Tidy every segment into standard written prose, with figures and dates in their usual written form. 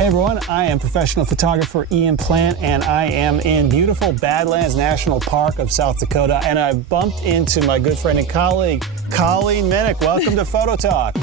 Hey everyone, I am professional photographer Ian Plant, and I am in beautiful Badlands National Park of South Dakota, and I bumped into my good friend and colleague, Colleen Miniuk. Welcome to Photo Talk.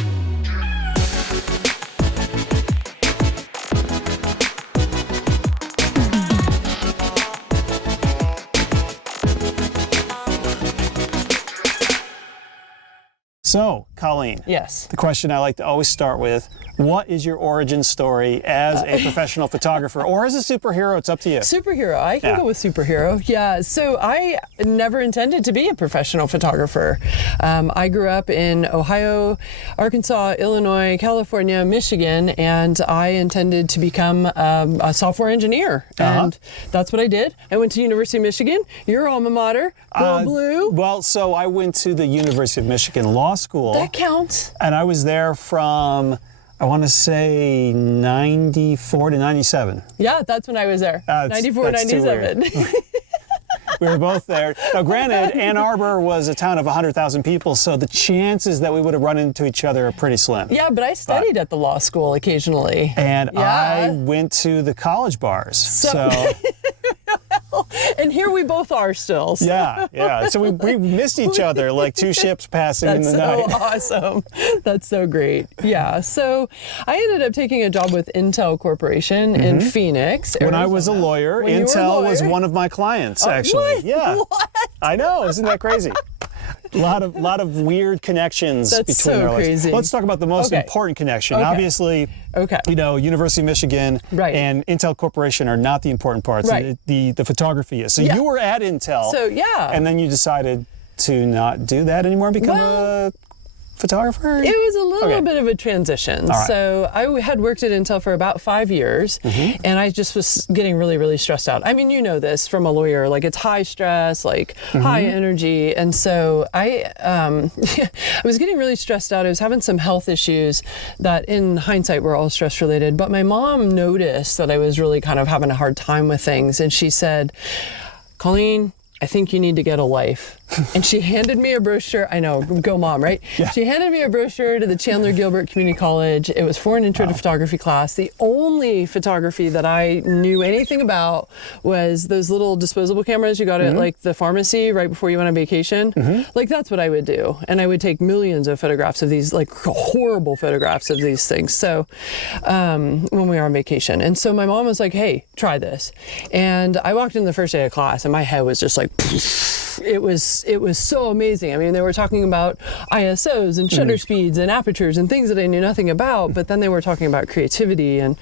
So, Colleen. Yes. The question I like to always start with, what is your origin story as a professional photographer or as a superhero? It's up to you. Superhero. I can go with superhero. Yeah. So I never intended to be a professional photographer. I grew up in Ohio, Arkansas, Illinois, California, Michigan, and I intended to become a software engineer. And that's what I did. I went to University of Michigan, your alma mater, Go Blue. Well, so I went to the University of Michigan Law School. That counts. And I was there from, I want to say 94 to 97. Yeah, that's when I was there. 94, that's 97. We were both there. Now, granted, Ann Arbor was a town of 100,000 people, so the chances that we would have run into each other are pretty slim. Yeah, but I studied at the law school occasionally. And I went to the college bars. So and here we both are still. So. Yeah. So we missed each other like two ships passing in the night. That's so awesome. That's so great. Yeah. So I ended up taking a job with Intel Corporation in Phoenix, Arizona. When I was a lawyer, Intel was one of my clients, actually. What? Yeah. What? I know. Isn't that crazy? A lot of weird connections between our lives. Crazy. Let's talk about the most important connection. Obviously, University of Michigan and Intel Corporation are not the important parts. The photography is. So you were at Intel. So and then you decided to not do that anymore and become a photographer? It was a little bit of a transition. Right. So I had worked at Intel for about 5 years, and I just was getting really, really stressed out. I mean, you know this from a lawyer, like it's high stress, like high energy. And so I was getting really stressed out. I was having some health issues that in hindsight were all stress related, but my mom noticed that I was really kind of having a hard time with things. And she said, Colleen, I think you need to get a life. And she handed me a brochure. I know, go mom, right? Yeah. She handed me a brochure to the Chandler Gilbert Community College. It was for an intro to photography class. The only photography that I knew anything about was those little disposable cameras you got at like the pharmacy right before you went on vacation. Like that's what I would do. And I would take millions of photographs of these, like horrible photographs of these things. So when we were on vacation. And so my mom was like, hey, try this. And I walked in the first day of class and my head was just like, it was so amazing. I mean, they were talking about ISOs and shutter speeds and apertures and things that I knew nothing about, but then they were talking about creativity and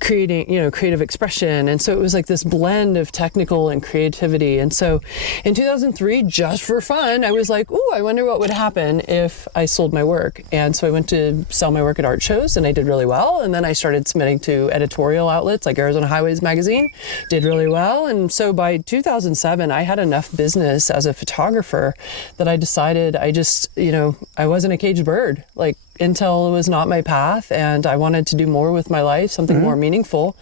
creating, creative expression. And so it was like this blend of technical and creativity. And so in 2003, just for fun, I was like, ooh, I wonder what would happen if I sold my work. And so I went to sell my work at art shows and I did really well. And then I started submitting to editorial outlets like Arizona Highways Magazine, did really well. And so by 2007, I had enough business as a photographer that I decided I wasn't a caged bird. Like Intel was not my path and I wanted to do more with my life, something more meaningful.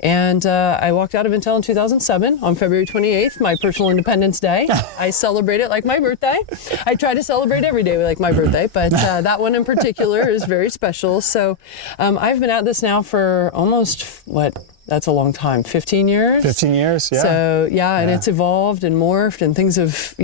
And I walked out of Intel in 2007 on February 28th, my personal Independence Day. I celebrate it like my birthday. I try to celebrate every day like my birthday, but that one in particular is very special. So I've been at this now for almost, that's a long time, 15 years? 15 years, yeah. So, and it's evolved and morphed and things have,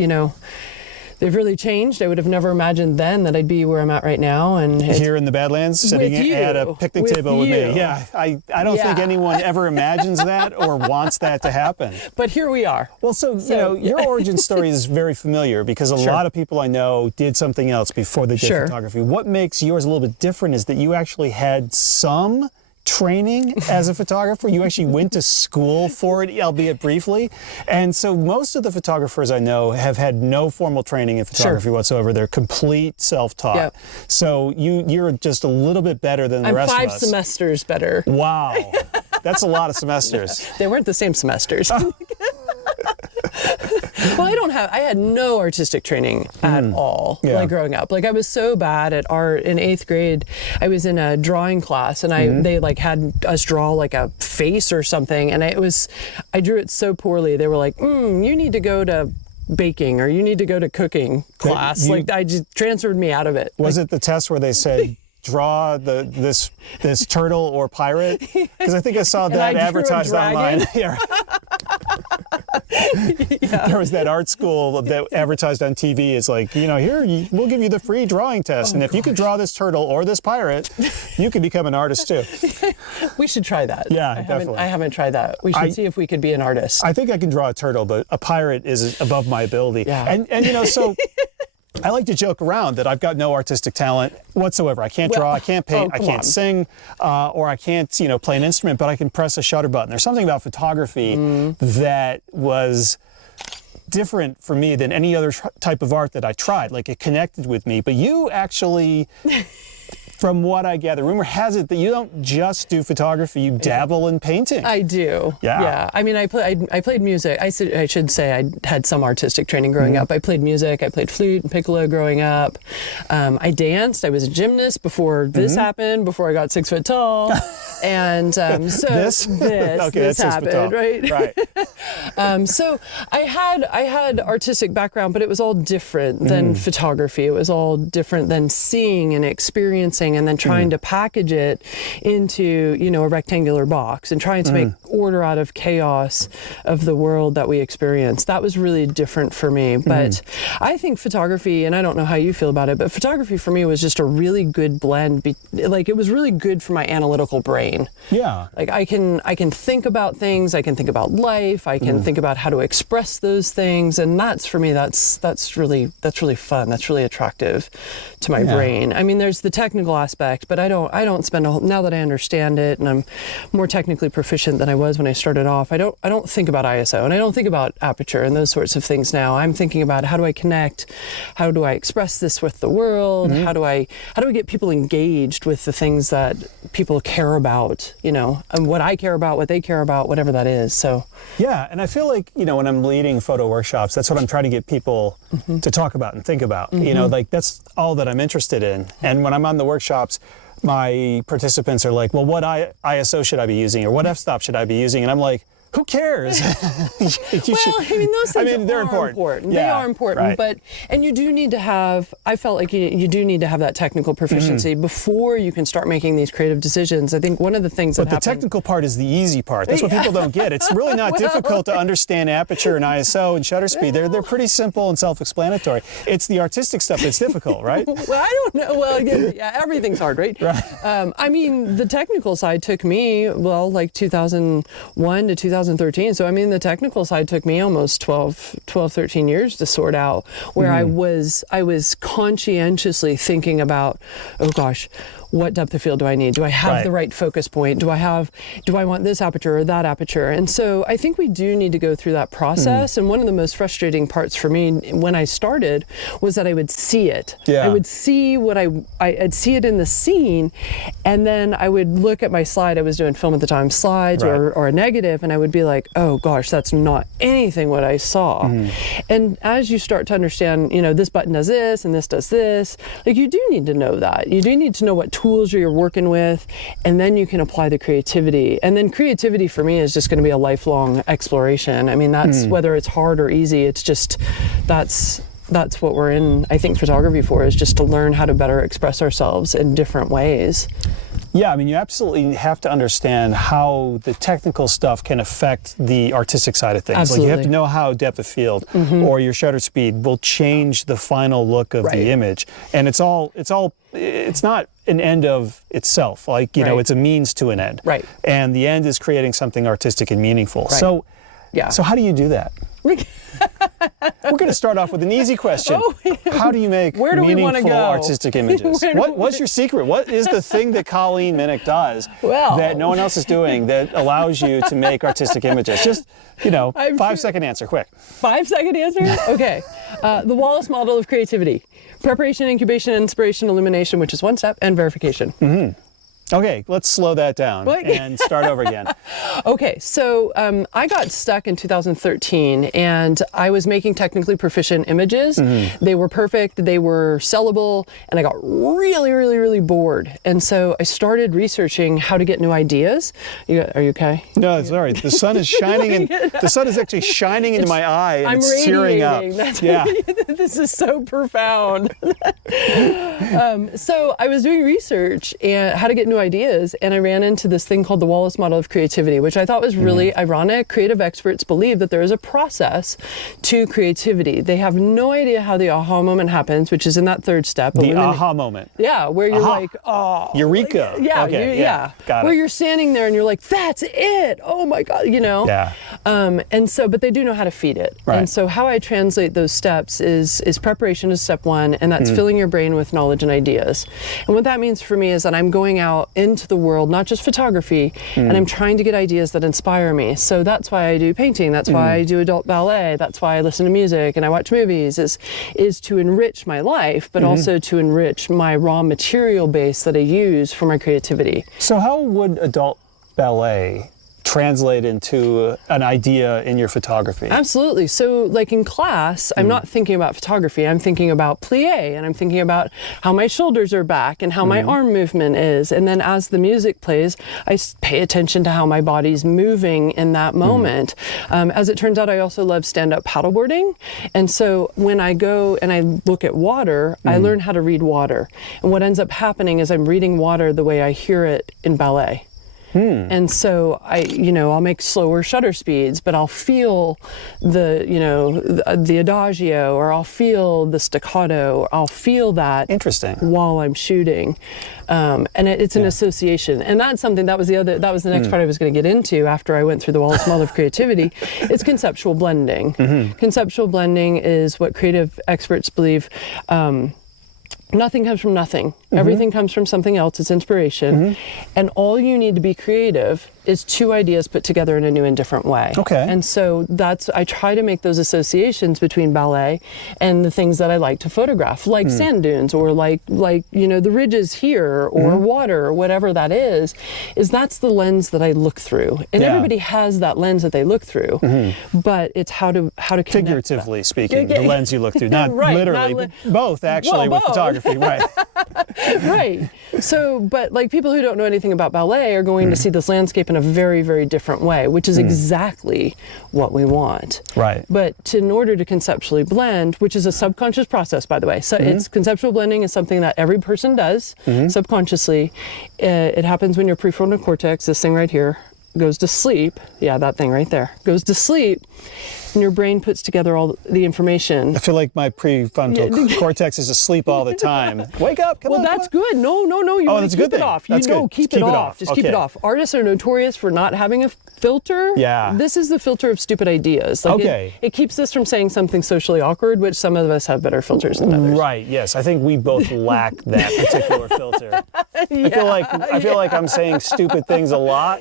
they've really changed. I would have never imagined then that I'd be where I'm at right now. And here in the Badlands, sitting at a picnic table with me. Yeah, I don't think anyone ever imagines that or wants that to happen. But here we are. Well, so your origin story is very familiar because a lot of people I know did something else before they did photography. What makes yours a little bit different is that you actually had some training as a photographer. You actually went to school for it, albeit briefly. And so most of the photographers I know have had no formal training in photography whatsoever. They're complete self-taught. Yep. So you're just a little bit better than the rest of us. I'm 5 semesters better. Wow. That's a lot of semesters. They weren't the same semesters. Well, I had no artistic training at all, like growing up. Like I was so bad at art. In 8th grade, I was in a drawing class and they like had us draw like a face or something. And I drew it so poorly. They were like, you need to go to baking or you need to go to cooking class. I just transferred me out of it. Was it the test where they said, draw this turtle or pirate? Because I think I saw that advertised online. Yeah. There was that art school that advertised on TV. It's like, here, we'll give you the free drawing test. And if you could draw this turtle or this pirate, you could become an artist too. We should try that. Yeah, definitely. I haven't tried that. We should see if we could be an artist. I think I can draw a turtle, but a pirate is above my ability. Yeah. And so I like to joke around that I've got no artistic talent whatsoever. I can't draw, I can't paint, I can't sing, or I can't, play an instrument, but I can press a shutter button. There's something about photography that was different for me than any other type of art that I tried. Like, it connected with me. But you actually, from what I gather, rumor has it that you don't just do photography, you dabble in painting. I do. Yeah. I mean, I played music. I should say I had some artistic training growing up. I played music. I played flute and piccolo growing up. I danced. I was a gymnast before this happened, before I got 6 foot tall. And so this happened, right? Right. So I had artistic background, but it was all different than photography. It was all different than seeing and experiencing and then trying to package it into, a rectangular box and trying to make order out of chaos of the world that we experience. That was really different for me. But I think photography, and I don't know how you feel about it, but photography for me was just a really good blend. It was really good for my analytical brain. Yeah. Like I can think about things, I can think about life, I can think about how to express those things, and that's for me that's really fun. That's really attractive to my brain. I mean, there's the technical aspect, but I don't spend now that I understand it and I'm more technically proficient than I was when I started off. I don't think about ISO and I don't think about aperture and those sorts of things now. I'm thinking about how do I connect, how do I express this with the world, how do I get people engaged with the things that people care about, and what I care about, what they care about, whatever that is. So yeah, and I feel like, when I'm leading photo workshops, that's what I'm trying to get people to talk about and think about. That's all that I'm interested in. And when I'm on the workshops, my participants are like, well, what ISO should I be using, or what f-stop should I be using? And I'm like, who cares? Those things they're are important. Yeah, they are important, right. and you do need to have, I felt like you do need to have that technical proficiency before you can start making these creative decisions. I think one of the things But the technical part is the easy part. That's what people don't get. It's really not difficult to understand aperture and ISO and shutter speed. They're pretty simple and self-explanatory. It's the artistic stuff that's difficult, right? Well, I don't know. Well, again, everything's hard, right? Right. I mean, the technical side took me, like 2001 to 2013. So, I mean, the technical side took me almost 12, 13 years to sort out, where I was conscientiously thinking about, oh gosh, what depth of field do I need? Do I have the right focus point? Do I want this aperture or that aperture? And so I think we do need to go through that process. And one of the most frustrating parts for me when I started was that I would see it. Yeah. I would see I'd see it in the scene, and then I would look at my slide. I was doing film at the time, slides or a negative, and I would be like, oh gosh, that's not anything what I saw. And as you start to understand, this button does this and this does this, like you do need to know that. You do need to know what tools you're working with, and then you can apply the creativity. And then creativity for me is just going to be a lifelong exploration. I mean, that's whether it's hard or easy, it's just that's what we're in, I think, photography for, is just to learn how to better express ourselves in different ways. Yeah, I mean, you absolutely have to understand how the technical stuff can affect the artistic side of things. Absolutely. Like, you have to know how depth of field or your shutter speed will change the final look of the image. And it's not an end of itself. Like, it's a means to an end. Right. And the end is creating something artistic and meaningful. Right. So, yeah. So how do you do that? We're going to start off with an easy question. How do you make meaningful artistic images? What's your secret? What is the thing that Colleen Miniuk does that no one else is doing that allows you to make artistic images? Just, 5-second answer, quick. 5-second answer? Okay. The Wallace model of creativity. Preparation, incubation, inspiration, elimination, which is one step, and verification. Okay, let's slow that down and start over again. Okay, so I got stuck in 2013 and I was making technically proficient images. They were perfect, they were sellable, and I got really, really, really bored. And so I started researching how to get new ideas. Are you okay? No, it's all right. The sun is shining, and the sun is actually shining into my eye, and it's searing up. Yeah. This is so profound. So I was doing research and how to get new ideas, and I ran into this thing called the Wallace model of creativity, which I thought was really ironic. Creative experts believe that there is a process to creativity. They have no idea how the aha moment happens, which is in that third step. The aha moment. Yeah, where you're like, oh. Eureka. Yeah, okay, got it. Where you're standing there and you're like, that's it. Oh my God, Yeah. And so, but they do know how to feed it. Right. And so how I translate those steps is preparation is step one, and that's filling your brain with knowledge and ideas. And what that means for me is that I'm going out into the world, not just photography, and I'm trying to get ideas that inspire me. So that's why I do painting. That's why I do adult ballet. That's why I listen to music and I watch movies, is to enrich my life, but also to enrich my raw material base that I use for my creativity. So how would adult ballet translate into an idea in your photography? Absolutely. So like in class, I'm not thinking about photography. I'm thinking about plie, and I'm thinking about how my shoulders are back and how my arm movement is. And then as the music plays, I pay attention to how my body's moving in that moment. As it turns out, I also love stand-up paddleboarding. And so when I go and I look at water, I learn how to read water. And what ends up happening is I'm reading water the way I hear it in ballet. And so I'll make slower shutter speeds, but I'll feel the adagio, or I'll feel the staccato, or I'll feel that Interesting. while I'm shooting. And it's an association. And that's something that was the next part I was going to get into after I went through the Wallace model of creativity. It's conceptual blending. Conceptual blending is what creative experts believe. Nothing comes from nothing. Everything comes from something else. It's inspiration. And all you need to be creative is two ideas put together in a new and different way. Okay. And so I try to make those associations between ballet and the things that I like to photograph, like sand dunes, or like the ridges here, or water, or whatever that is that's the lens that I look through. And everybody has that lens that they look through, but it's how to connect Figuratively speaking, the lens you look through, not literally, both actually with photography, right? Right. So, but like people who don't know anything about ballet are going to see this landscape in a very, very different way, which is exactly what we want. Right. But in order to conceptually blend, which is a subconscious process, by the way, so it's conceptual blending is something that every person does subconsciously. It happens when your prefrontal cortex, this thing right here, goes to sleep. Yeah, that thing right there goes to sleep. And your brain puts together all the information. I feel like my prefrontal cortex is asleep all the time. Wake up, come on. Well, that's good. No, you want to keep it off. That's good. Keep it off. Just keep it off. Artists are notorious for not having a filter. Yeah. This is the filter of stupid ideas. It keeps us from saying something socially awkward, which some of us have better filters than others. Right, yes. I think we both lack that particular filter. I feel like I'm saying stupid things a lot.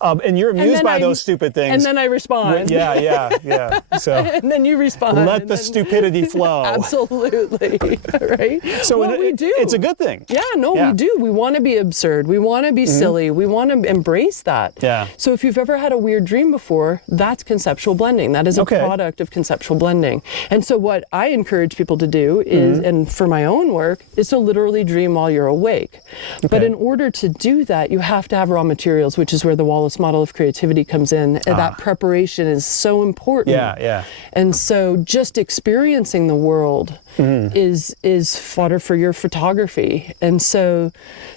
And you're amused by those stupid things. And then I respond. Yeah. So and then you respond. Let the stupidity flow. Absolutely. Right? So we do. It's a good thing. Yeah, we do. We want to be absurd. We want to be silly. We want to embrace that. Yeah. So if you've ever had a weird dream before, that's conceptual blending. That is a product of conceptual blending. And so what I encourage people to do is, and for my own work, is to literally dream while you're awake. But in order to do that, you have to have raw materials, which is where the Wallace model of creativity comes in. That preparation is so important. Yeah. And so just experiencing the world is fodder for your photography. And so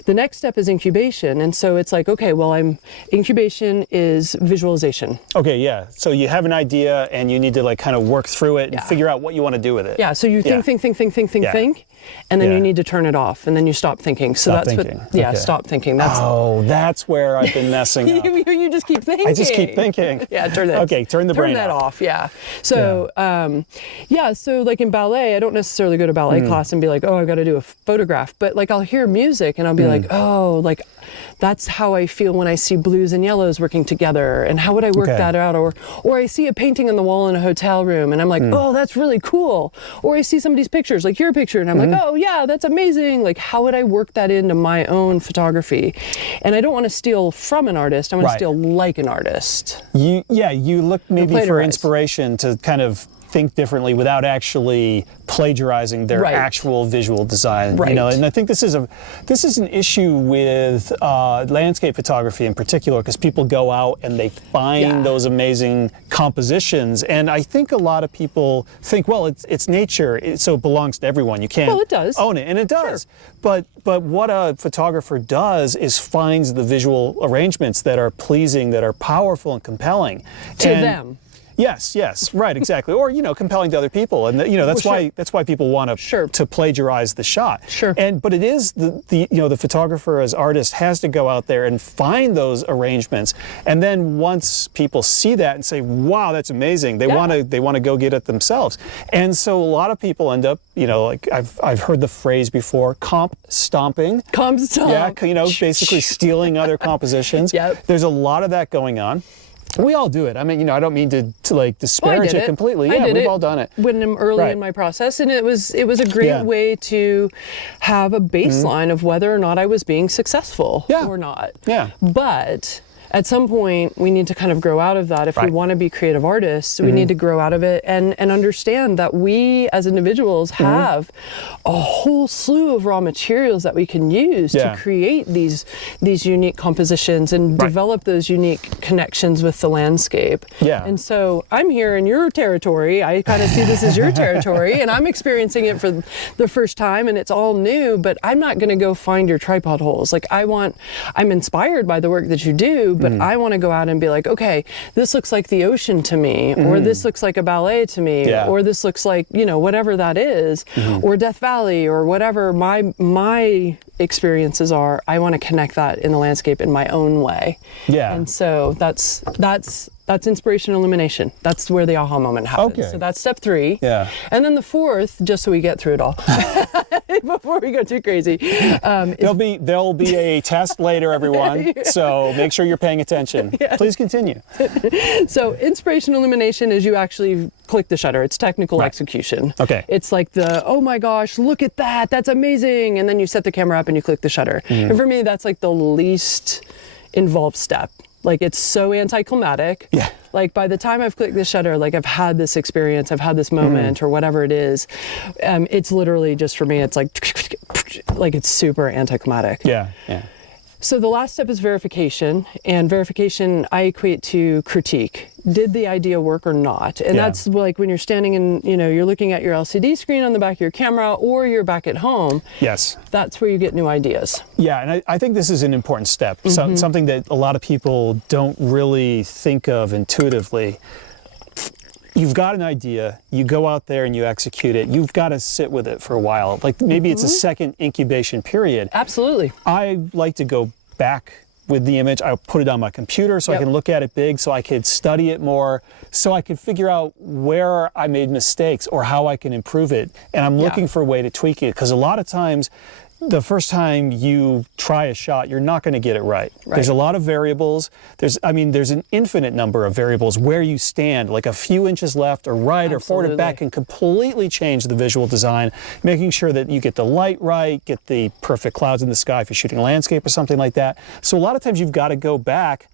the next step is incubation. And so it's like, okay, well, incubation is visualization. Okay, yeah. So you have an idea and you need to like kind of work through it and figure out what you want to do with it. Yeah, so you think. And then you need to turn it off, and then you stop thinking. So stop thinking. That's where I've been messing up. You just keep thinking. I just keep thinking. Yeah, turn the brain off. Yeah. So, so like in ballet, I don't necessarily go to ballet class and be like, oh, I've got to do a photograph. But like I'll hear music and I'll be like, oh, like that's how I feel when I see blues and yellows working together. And how would I work that out? Or I see a painting on the wall in a hotel room and I'm like, oh, that's really cool. Or I see somebody's pictures, like your picture, and I'm like, oh yeah, that's amazing. Like, how would I work that into my own photography? And I don't want to steal from an artist. I want to steal like an artist. You look maybe for inspiration to kind of think differently without actually plagiarizing their actual visual design. You know, and I think this is an issue with landscape photography in particular, because people go out and they find those amazing compositions, and I think a lot of people think, well, it's nature, so it belongs to everyone. You can't own it, and it does. Sure. But what a photographer does is finds the visual arrangements that are pleasing, that are powerful and compelling to them. Yes, right, exactly. Or, you know, compelling to other people, and you know, that's why people want to plagiarize the shot. Sure. But it is the photographer as artist has to go out there and find those arrangements, and then once people see that and say, wow, that's amazing, they want to go get it themselves. And so a lot of people end up, you know, like I've heard the phrase before, comp stomping. Comp stomp. Yeah, you know, basically stealing other compositions. Yep. There's a lot of that going on. We all do it. I mean, you know, I don't mean to like disparage it completely. Yeah, we've all done it. When I'm early in my process, and it was a great way to have a baseline of whether or not I was being successful or not. Yeah. But at some point, we need to kind of grow out of that. If we want to be creative artists, we need to grow out of it and understand that we as individuals have a whole slew of raw materials that we can use to create these unique compositions and develop those unique connections with the landscape. Yeah. And so I'm here in your territory. I kind of see this as your territory, and I'm experiencing it for the first time, and it's all new, but I'm not going to go find your tripod holes. Like, I'm inspired by the work that you do, but I want to go out and be like, okay, this looks like the ocean to me, or this looks like a ballet to me, or this looks like, you know, whatever that is, or Death Valley, or whatever my experiences are. I want to connect that in the landscape in my own way. Yeah. And so that's inspirational elimination. That's where the aha moment happens. Okay. So that's step 3. Yeah. And then the 4th, just so we get through it all, before we go too crazy. There'll be a test later, everyone. So make sure you're paying attention. Yes. Please continue. So inspirational elimination is you actually click the shutter. It's technical execution. Okay. It's like oh my gosh, look at that. That's amazing. And then you set the camera up and you click the shutter. And for me, that's like the least involved step. Like, it's so anticlimactic. Yeah. Like, by the time I've clicked the shutter, like, I've had this experience, I've had this moment, or whatever it is. It's literally just, for me, it's like it's super anticlimactic. Yeah. So the last step is verification, and verification I equate to critique. Did the idea work or not? And that's like when you're standing in, you know, you're looking at your LCD screen on the back of your camera, or you're back at home. Yes. That's where you get new ideas. Yeah, and I think this is an important step, something that a lot of people don't really think of intuitively. You've got an idea, you go out there and you execute it. You've got to sit with it for a while. Like, maybe it's a second incubation period. Absolutely. I like to go back with the image. I'll put it on my computer so I can look at it big, so I could study it more, so I could figure out where I made mistakes or how I can improve it. And I'm looking for a way to tweak it, because a lot of times, the first time you try a shot, you're not going to get it right. There's a lot of variables. There's an infinite number of variables where you stand, like a few inches left or right or forward or back, can completely change the visual design, making sure that you get the light right, get the perfect clouds in the sky if you're shooting a landscape or something like that. So a lot of times you've got to go back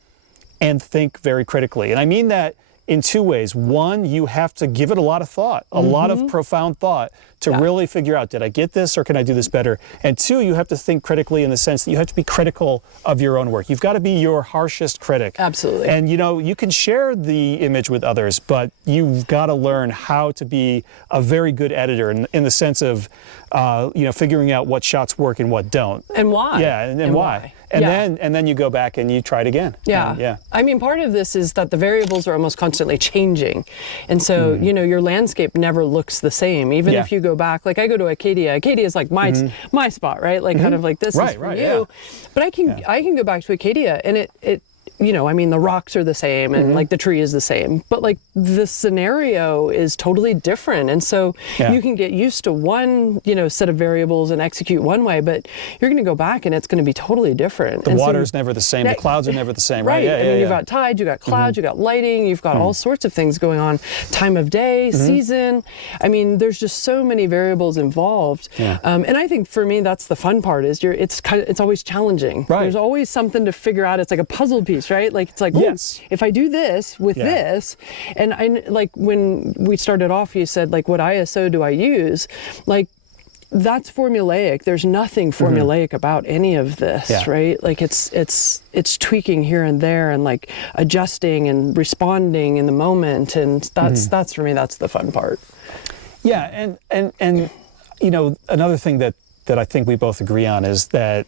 and think very critically. And I mean that in 2 ways. One, you have to give it a lot of thought, a lot of profound thought, to really figure out, did I get this or can I do this better? And 2, you have to think critically in the sense that you have to be critical of your own work. You've got to be your harshest critic. Absolutely. And you know, you can share the image with others, but you've got to learn how to be a very good editor in the sense of, you know, figuring out what shots work and what don't. And why. Yeah, and why. And then you go back and you try it again. Yeah. I mean, part of this is that the variables are almost constantly changing. And so, you know, your landscape never looks the same. Even if you go back, like I go to Acadia. Acadia is like my spot, right? Like kind of like this is for you. But I can go back to Acadia, and I mean, the rocks are the same and like the tree is the same, but like the scenario is totally different. And so you can get used to one, set of variables and execute one way, but you're going to go back and it's going to be totally different. The water's never the same. The clouds are never the same, right? I mean, you've got tide, you've got clouds, you've got lighting, you've got all sorts of things going on. Time of day, season. I mean, there's just so many variables involved. Yeah. And I think for me, that's the fun part is it's always challenging. Right. There's always something to figure out. It's like a puzzle piece, right? Like it's like, if I do this with this, and I like when we started off, you said like, what ISO do I use? Like that's formulaic. There's nothing formulaic about any of this, right? Like it's tweaking here and there and like adjusting and responding in the moment, and that's for me, that's the fun part. Yeah, and another thing that I think we both agree on is that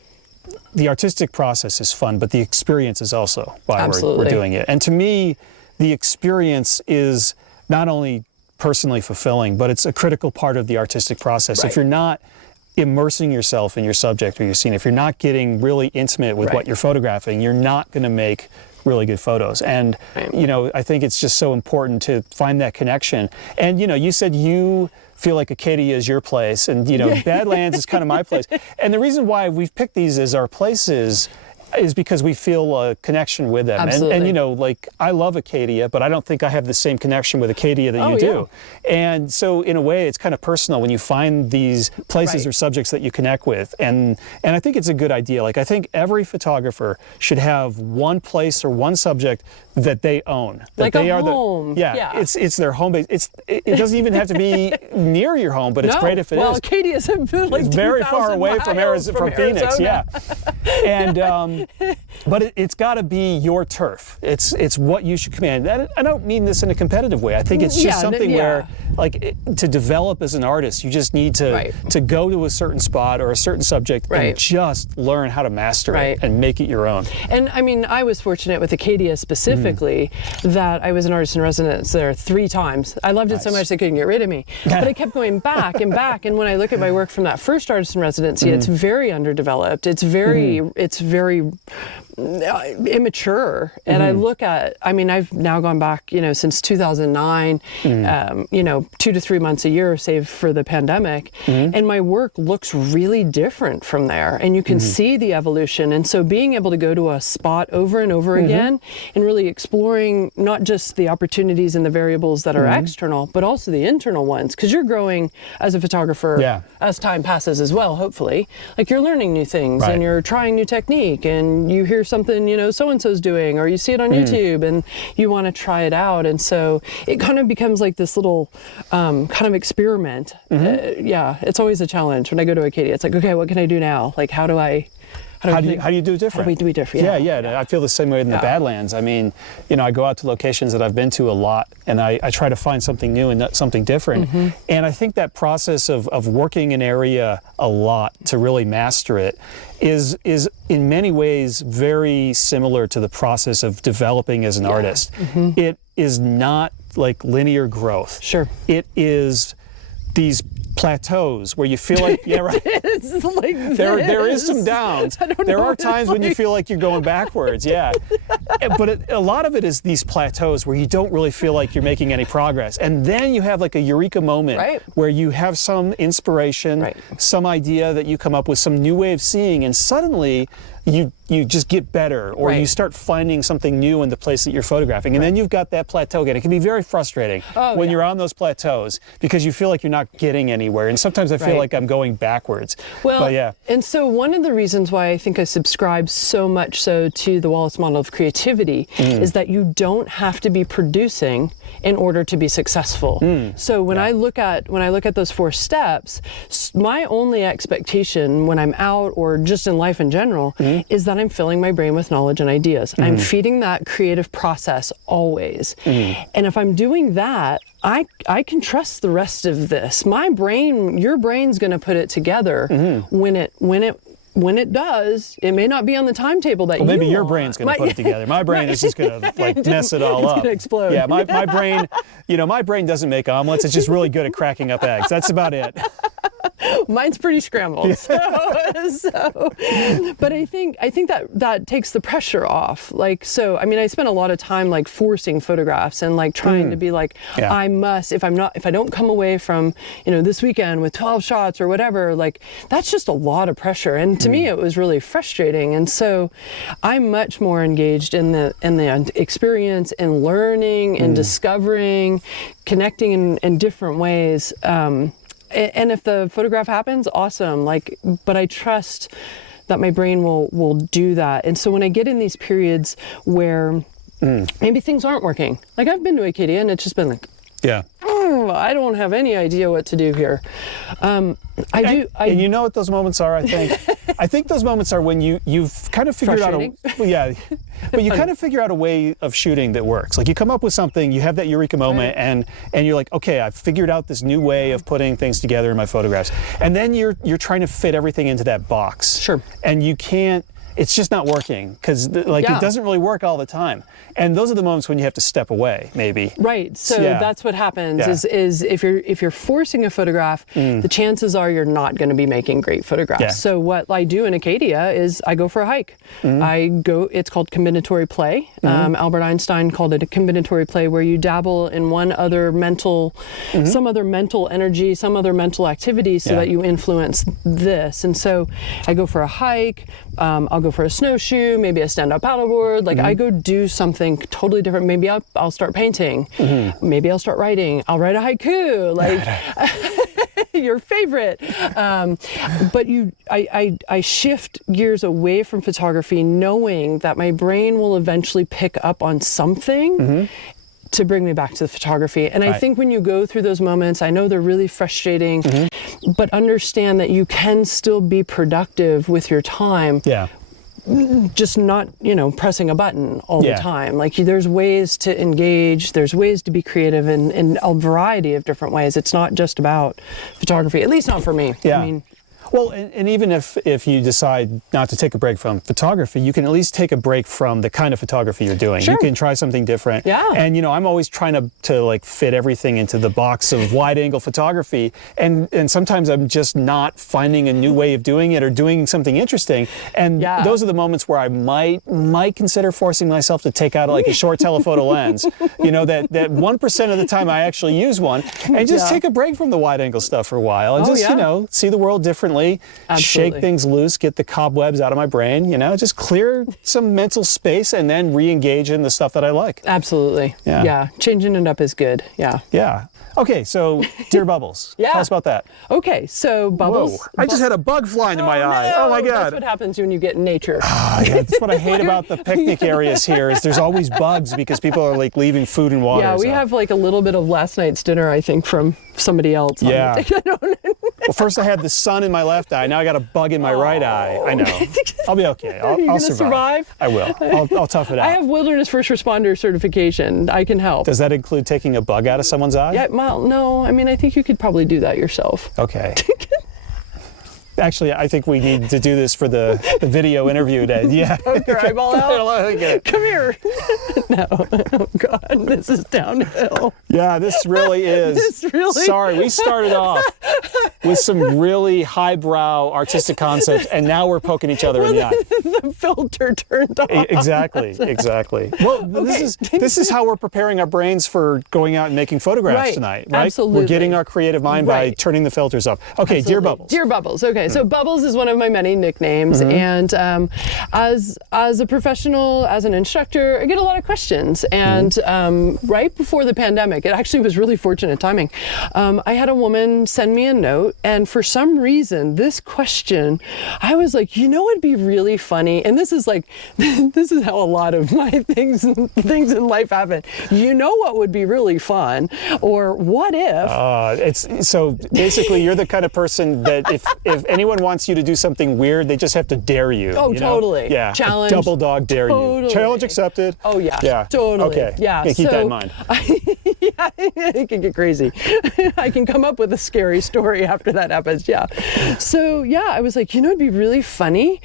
the artistic process is fun, but the experience is also why we're doing it. And to me, the experience is not only personally fulfilling, but it's a critical part of the artistic process. If you're not immersing yourself in your subject or your scene, if you're not getting really intimate with what you're photographing, you're not going to make really good photos. And, I think it's just so important to find that connection. And, you said you feel like Acadia is your place, and Badlands is kind of my place. And the reason why we've picked these as our places is because we feel a connection with them. And like I love Acadia, but I don't think I have the same connection with Acadia that you do. And so in a way, it's kind of personal when you find these places or subjects that you connect with. And I think it's a good idea. Like I think every photographer should have one place or one subject that they own. That like they a are home. It's their home base. It doesn't even have to be near your home, but it's great if it is. Well, Acadia's like it's very far away from Phoenix. Yeah. And but it's got to be your turf. It's what you should command. I don't mean this in a competitive way. I think it's just something where, like, to develop as an artist, you just need to go to a certain spot or a certain subject and just learn how to master it and make it your own. And I mean, I was fortunate with Acadia specifically that I was an artist in residence there 3 times. I loved it so much they couldn't get rid of me. But I kept going back and back. And when I look at my work from that first artist in residency, it's very underdeveloped. It's very immature. And I look at, I mean, I've now gone back, since 2009, 2 to 3 months a year, save for the pandemic. And my work looks really different from there. And you can see the evolution. And so being able to go to a spot over and over again and really exploring not just the opportunities and the variables that are external, but also the internal ones. Because you're growing as a photographer as time passes as well, hopefully. Like you're learning new things and you're trying new technique and you hear something, so-and-so's doing, or you see it on YouTube and you want to try it out. And so it kind of becomes like this little kind of experiment. It's always a challenge when I go to Acadia. It's like, okay, what can I do now? Like, how do you do it different? How do we do it different? Yeah. I feel the same way in the Badlands. I mean, I go out to locations that I've been to a lot, and I try to find something new and something different. And I think that process of working an area a lot to really master it is in many ways very similar to the process of developing as an artist. It is not like linear growth. Sure. It is these plateaus where you feel like it's like there is some downs. There are times when you feel like you're going backwards, but a lot of it is these plateaus where you don't really feel like you're making any progress, and then you have like a eureka moment where you have some inspiration, some idea that you come up with, some new way of seeing, and suddenly you just get better, or you start finding something new in the place that you're photographing, and then you've got that plateau again. It can be very frustrating when you're on those plateaus because you feel like you're not getting anywhere, and sometimes I feel like I'm going backwards. Well, and so one of the reasons why I think I subscribe so much so to the Wallace model of creativity is that you don't have to be producing in order to be successful. So when I look at those 4 steps, my only expectation when I'm out or just in life in general is that I'm filling my brain with knowledge and ideas. I'm feeding that creative process always. And if I'm doing that, I can trust the rest of this. Your brain's going to put it together when it does. It may not be on the timetable that maybe your brain's going to put it together. My brain is just going to mess it all up. It's going to explode. Yeah, my brain, my brain doesn't make omelets. It's just really good at cracking up eggs. That's about it. Mine's pretty scrambled. But I think that takes the pressure off. Like, so, I mean, I spent a lot of time like forcing photographs and like trying to be like, I must, if I don't come away from, this weekend with 12 shots or whatever, like that's just a lot of pressure. And to me, it was really frustrating. And so I'm much more engaged in the experience and learning and discovering, connecting in different ways. And if the photograph happens, awesome. But I trust that my brain will do that. And so when I get in these periods where maybe things aren't working, like I've been to Acadia and it's just been like, I don't have any idea what to do here. And you know what those moments are, I think? I think those moments are when you've kind of figured out but you kind of figure out a way of shooting that works. Like you come up with something, you have that eureka moment, and you're like, okay, I've figured out this new way of putting things together in my photographs. And then you're trying to fit everything into that box. Sure. And you can't, it's just not working because it doesn't really work all the time. And those are the moments when you have to step away, maybe. Right. So that's what happens is if you're forcing a photograph, the chances are you're not going to be making great photographs. Yeah. So what I do in Acadia is I go for a hike. It's called combinatory play. Albert Einstein called it a combinatory play, where you dabble in some other mental energy, some other mental activity so that you influence this. And so I go for a hike, I'll go for a snowshoe, maybe a stand-up paddleboard. Like I go do something totally different. Maybe I'll start painting. Maybe I'll start writing. I'll write a haiku, like your favorite. But I shift gears away from photography, knowing that my brain will eventually pick up on something to bring me back to the photography. And I think when you go through those moments, I know they're really frustrating, but understand that you can still be productive with your time. Yeah. Just not, pressing a button all the time. Like there's ways to engage, there's ways to be creative in a variety of different ways. It's not just about photography, at least not for me. Yeah. I mean, well, and even if you decide not to take a break from photography, you can at least take a break from the kind of photography you're doing. Sure. You can try something different. Yeah. And I'm always trying to like fit everything into the box of wide angle photography. And sometimes I'm just not finding a new way of doing it or doing something interesting. And those are the moments where I might consider forcing myself to take out like a short telephoto lens. That 1% of the time I actually use one, and just take a break from the wide angle stuff for a while and see the world differently. Absolutely. Shake things loose, get the cobwebs out of my brain, just clear some mental space and then re-engage in the stuff that I like. Absolutely. Yeah. Changing it up is good. Yeah. Yeah. Okay, so Dear Bubbles. Tell us about that. Okay, so Bubbles. Whoa, I just had a bug fly into my eye. Oh my God. That's what happens when you get in nature. That's what I hate about the picnic areas here is there's always bugs because people are like leaving food and water. Yeah, we have like a little bit of last night's dinner, I think, from somebody else. Yeah. Well, first I had the sun in my left eye. Now I got a bug in my right eye. I know. I'll be okay. I'll survive. I will. I'll tough it out. I have wilderness first responder certification. I can help. Does that include taking a bug out of someone's eye? Yeah. Well, no. I mean, I think you could probably do that yourself. Okay. Actually, I think we need to do this for the video interview today. Yeah. Poke your eyeball out. Come here. No. Oh, God. This is downhill. Yeah, this really is. This really. Sorry, we started off with some really highbrow artistic concepts, and now we're poking each other in the eye. The filter turned off. Exactly. Well, this is how we're preparing our brains for going out and making photographs tonight, right? Absolutely. We're getting our creative mind by turning the filters off. Okay, Dear Bubbles. Dear Bubbles. Okay. So Bubbles is one of my many nicknames, and as a professional, as an instructor, I get a lot of questions. And right before the pandemic, it actually was really fortunate timing. I had a woman send me a note, and for some reason, this question, I was like, it'd be really funny. And this is how a lot of my things in life happen. What would be really fun, or what if? So basically, you're the kind of person that if anyone wants you to do something weird, they just have to dare you. Oh, totally. Yeah. Challenge. Double dog dare you. Challenge accepted. Oh, yeah. Yeah. Totally. Okay. Yeah. Okay, keep that in mind. It can get crazy. I can come up with a scary story after that happens. Yeah. So, I was like, it'd be really funny.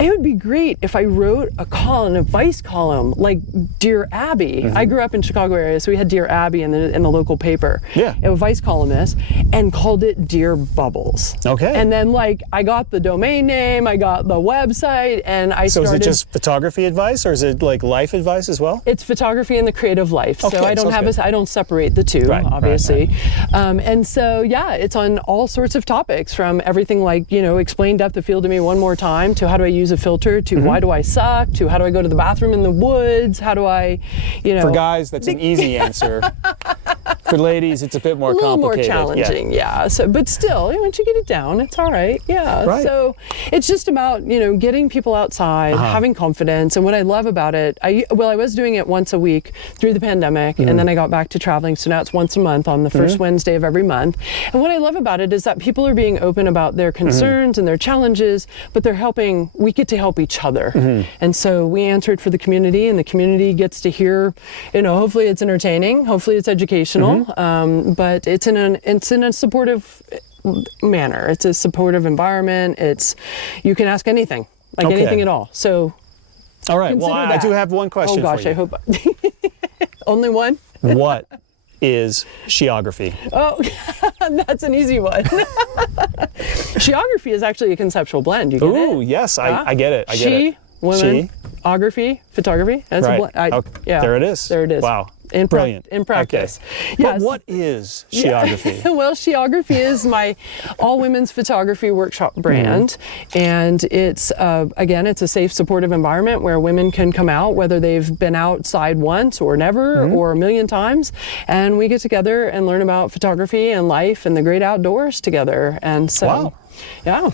it would be great if I wrote an advice column like Dear Abby. I grew up in Chicago area, so we had Dear Abby in the local paper. Yeah. A advice columnist, and called it Dear Bubbles. Okay. And then like I got the domain name, I got the website, and I started. So is it just photography advice, or is it like life advice as well? It's photography and the creative life. Okay, so I don't I don't separate the two, Right, obviously. right. And so yeah, it's on all sorts of topics, from everything like, explain depth of field to me one more time, to how do I use a filter, to why do I suck, to how do I go to the bathroom in the woods, how do I, For guys, that's an easy answer. For ladies, it's a bit more complicated. A little more challenging, yeah. So, but still, once you get it down, it's all right. Yeah. Right. So it's just about, getting people outside, having confidence. And what I love about it, I was doing it once a week through the pandemic, and then I got back to traveling. So now it's once a month on the first Wednesday of every month. And what I love about it is that people are being open about their concerns and their challenges, but we get to help each other. And so we answer it for the community, and the community gets to hear, hopefully it's entertaining, hopefully it's educational, but it's in a supportive manner. It's a supportive environment. You can ask anything, anything at all. So all right. Well, I do have one question for you. I hope. Only one? What is sheography? Oh, that's an easy one. Sheography is actually a conceptual blend. You get it? Ooh, yes, I get it. I get it. Women, ography, photography. That's right. a blend. Yeah. There it is. There it is. Wow. Brilliant. In practice. Okay. Yes. But what is sheography? Well, sheography is my all-women's photography workshop brand. And it's, again, it's a safe, supportive environment where women can come out, whether they've been outside once or never or a million times. And we get together and learn about photography and life and the great outdoors together. And so, yeah.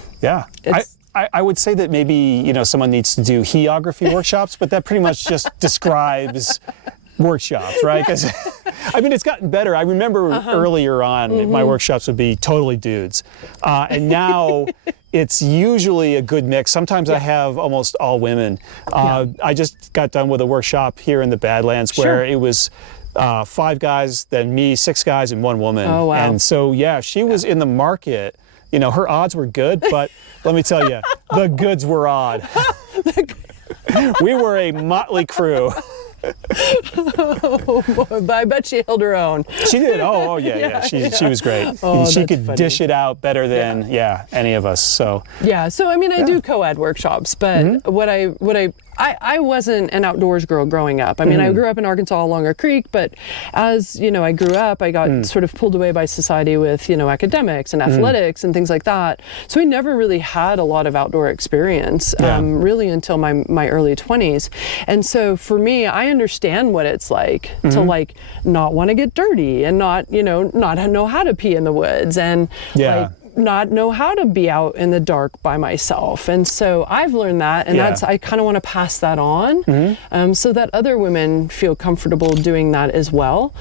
I would say that maybe, someone needs to do heography workshops, but that pretty much just describes workshops, right? Because it's gotten better. I remember earlier on, my workshops would be totally dudes. And now it's usually a good mix. Sometimes I have almost all women. I just got done with a workshop here in the Badlands where it was 5 guys, then me, 6 guys, and 1 woman. Oh, wow. And so, she was in the market. Her odds were good, but let me tell you, the goods were odd. We were a motley crew. But I bet she held her own. She did. Oh yeah. She was great. She could dish it out better than any of us. So So I do co-ed workshops, but what I wasn't an outdoors girl growing up. I grew up in Arkansas along a creek, but as I grew up, I got sort of pulled away by society with academics and athletics and things like that. So I never really had a lot of outdoor experience, really until my early 20s. And so for me, I understand what it's like to not want to get dirty and not know how to pee in the woods and not know how to be out in the dark by myself. And so I've learned that, and I kind of want to pass that on so that other women feel comfortable doing that as well.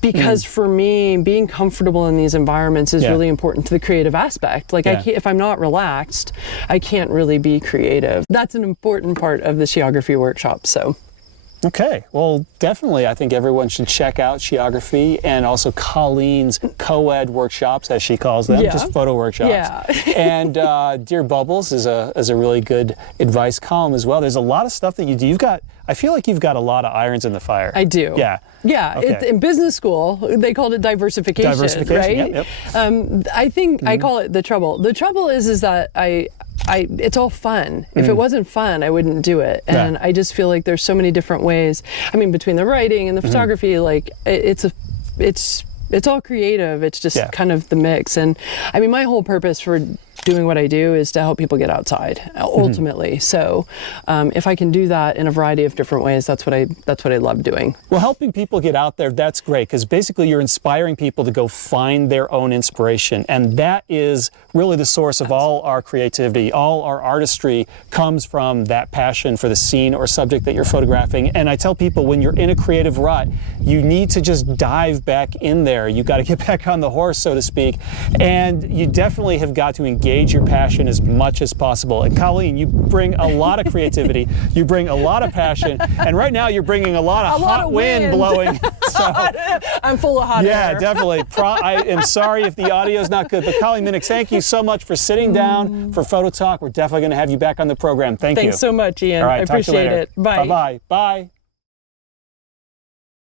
Because for me, being comfortable in these environments is really important to the creative aspect. If I'm not relaxed, I can't really be creative. That's an important part of the sheography workshop. So. Okay, well, definitely I think everyone should check out sheography and also Colleen's co-ed workshops, as she calls them, just photo workshops. Yeah. And Dear Bubbles is a really good advice column as well. There's a lot of stuff that you do. I feel like you've got a lot of irons in the fire. I do. Yeah. Yeah, okay. In business school, they called it diversification, right? Yep. I think I call it the trouble. The trouble is that it's all fun. If it wasn't fun, I wouldn't do it. And I just feel like there's so many different ways. Between the writing and the photography, it's all creative. It's just kind of the mix. And my whole purpose for doing what I do is to help people get outside, ultimately. So if I can do that in a variety of different ways, that's what I love doing. Well, helping people get out there, that's great, because basically you're inspiring people to go find their own inspiration. And that is really the source of all our creativity. All our artistry comes from that passion for the scene or subject that you're photographing. And I tell people, when you're in a creative rut, you need to just dive back in there. You got to get back on the horse, so to speak. And you definitely have got to engage engage your passion as much as possible. And Colleen, you bring a lot of creativity, you bring a lot of passion, and right now you're bringing a lot of hot wind blowing. So, I'm full of hot air. Yeah, definitely. I am sorry if the audio is not good, but Colleen, Miniuk, thank you so much for sitting down for Photo Talk. We're definitely going to have you back on the program. Thank you. Thanks so much, Ian. All right, I appreciate it. Bye. Bye-bye. Bye.